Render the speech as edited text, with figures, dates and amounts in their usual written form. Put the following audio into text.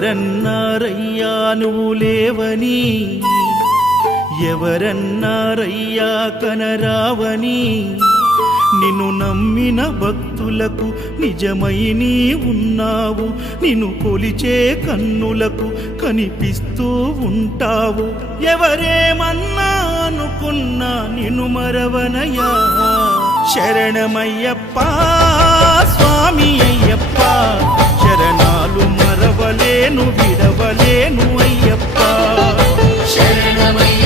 ఎవరన్నారయ్యా నువ్వు లేవని, ఎవరన్నారయ్యా కనరావని, నిన్ను నమ్మిన భక్తులకు నిజమై నీ ఉన్నావు, నిన్ను కొలిచే కన్నులకు కనిపిస్తూ ఉంటావు. ఎవరేమన్నా అనుకున్నా నిన్ను మరవనయ్యా. శరణమయ్యప్ప స్వామి అయ్యప్ప, శరణాలు మరవలేను విడవలేను అయ్యప్ప. శరణమయ్యప్ప